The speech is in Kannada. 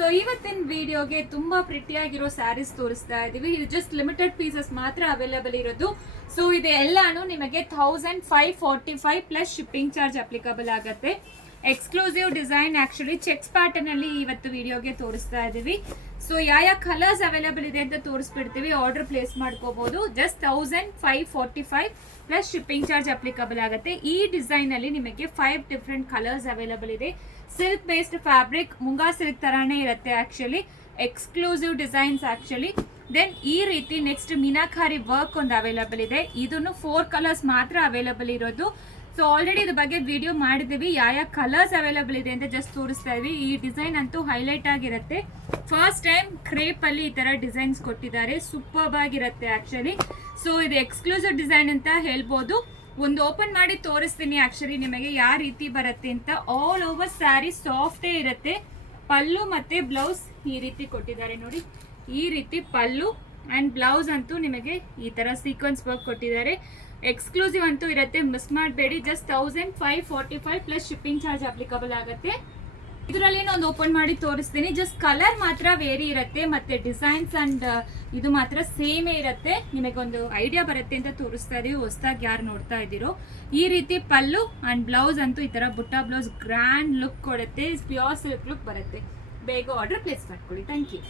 ಸೊ ಇವತ್ತಿನ ವಿಡಿಯೋಗೆ ತುಂಬಾ ಪ್ರಿಟಿಯಾಗಿರೋ ಸ್ಯಾರೀಸ್ ತೋರಿಸ್ತಾ ಇದೀವಿ. ಇದು ಜಸ್ಟ್ ಲಿಮಿಟೆಡ್ ಪೀಸಸ್ ಮಾತ್ರ ಅವೈಲೇಬಲ್ ಇರೋದು. ಸೊ ಇದು ಎಲ್ಲಾನು ನಿಮಗೆ 1545 ಪ್ಲಸ್ ಶಿಪ್ಪಿಂಗ್ ಚಾರ್ಜ್ ಅಪ್ಲಿಕಬಲ್ ಆಗುತ್ತೆ. Exclusive design actually cheques pattern ಅಲ್ಲಿ ಇವತ್ತು ವಿಡಿಯೋಗೆ ತೋರಿಸ್ತಾ ಇದೀವಿ. ಸೊ ಯಾವ ಕಲರ್ಸ್ ಅವೈಲೇಬಲ್ ಇದೆ ಅಂತ ತೋರಿಸ್ಬಿಡ್ತೀವಿ. ಆರ್ಡರ್ ಪ್ಲೇಸ್ ಮಾಡ್ಕೋಬಹುದು. Just 1545 plus shipping charge applicable ಆಗುತ್ತೆ. ಈ ಡಿಸೈನ್ ಅಲ್ಲಿ ನಿಮಗೆ 5 ಡಿಫ್ರೆಂಟ್ ಕಲರ್ಸ್ ಅವೈಲೇಬಲ್ ಇದೆ. Silk based fabric, munga silk ತರಾನೇ ಇರುತ್ತೆ actually. Exclusive designs actually. Then ಈ ರೀತಿ ನೆಕ್ಸ್ಟ್ ಮೀನಾಕಾರಿ ವರ್ಕ್ ಒಂದು ಅವೈಲೇಬಲ್ ಇದೆ. ಇದನ್ನು 4 ಕಲರ್ಸ್ ಮಾತ್ರ ಅವೈಲೇಬಲ್ ಇರೋದು. ಸೊ ಆಲ್ರೆಡಿ ಇದ್ರ ಬಗ್ಗೆ ವಿಡಿಯೋ ಮಾಡಿದೀವಿ. ಯಾವ ಕಲರ್ಸ್ ಅವೈಲೇಬಲ್ ಇದೆ ಅಂತ ಜಸ್ಟ್ ತೋರಿಸ್ತಾ ಇದೀವಿ. ಈ ಡಿಸೈನ್ ಅಂತೂ ಹೈಲೈಟ್ ಆಗಿರುತ್ತೆ. ಫಸ್ಟ್ ಟೈಮ್ ಕ್ರೇಪ್ ಅಲ್ಲಿ ಈ ತರ ಡಿಸೈನ್ಸ್ ಕೊಟ್ಟಿದ್ದಾರೆ. ಸೂಪರ್ಬ್ ಆಗಿರುತ್ತೆ ಆಕ್ಚುಲಿ. ಸೊ ಇದು ಎಕ್ಸ್ಕ್ಲೂಸಿವ್ ಡಿಸೈನ್ ಅಂತ ಹೇಳ್ಬೋದು. ಒಂದು ಓಪನ್ ಮಾಡಿ ತೋರಿಸ್ತೀನಿ ಆಕ್ಚುಲಿ ನಿಮಗೆ ಯಾವ ರೀತಿ ಬರುತ್ತೆ ಅಂತ. ಆಲ್ ಓವರ್ ಸ್ಯಾರಿ ಸಾಫ್ಟೇ ಇರುತ್ತೆ. ಪಲ್ಲು ಮತ್ತೆ ಬ್ಲೌಸ್ ಈ ರೀತಿ ಕೊಟ್ಟಿದ್ದಾರೆ ನೋಡಿ. ಈ ರೀತಿ ಪಲ್ಲು ಅಂಡ್ ಬ್ಲೌಸ್ ಅಂತೂ ನಿಮಗೆ ಈ ತರ ಸೀಕ್ವೆನ್ಸ್ ವರ್ಕ್ ಕೊಟ್ಟಿದ್ದಾರೆ. ಎಕ್ಸ್ಕ್ಲೂಸಿವ್ ಅಂತೂ ಇರುತ್ತೆ, ಮಿಸ್ ಮಾಡಬೇಡಿ. Just 1545 plus shipping charge applicable ಆಗುತ್ತೆ. ಇದರಲ್ಲಿ ಒಂದು ಓಪನ್ ಮಾಡಿ ತೋರಿಸ್ತೀನಿ. ಜಸ್ಟ್ ಕಲರ್ ಮಾತ್ರ ವೇರಿ ಇರುತ್ತೆ, ಮತ್ತೆ ಡಿಸೈನ್ಸ್ ಅಂಡ್ ಇದು ಮಾತ್ರ ಸೇಮೇ ಇರುತ್ತೆ. ನಿಮಗೊಂದು ಐಡಿಯಾ ಬರುತ್ತೆ ಅಂತ ತೋರಿಸ್ತಾ ಇದೀವಿ. ಹೊಸದಾಗಿ ಯಾರು ನೋಡ್ತಾ ಇದ್ದೀರೋ ಈ ರೀತಿ ಪಲ್ಲು ಅಂಡ್ ಬ್ಲೌಸ್ ಅಂತೂ ಈ ತರ ಬುಟ್ಟ ಬ್ಲೌಸ್ ಗ್ರ್ಯಾಂಡ್ ಲುಕ್ ಕೊಡುತ್ತೆ. ಪ್ಯೂರ್ ಸಿಲ್ಕ್ ಲುಕ್ ಬರುತ್ತೆ. ಬೇಗ ಆರ್ಡರ್ ಪ್ಲೇಸ್ ಮಾಡ್ಕೊಳ್ಳಿ. Thank you.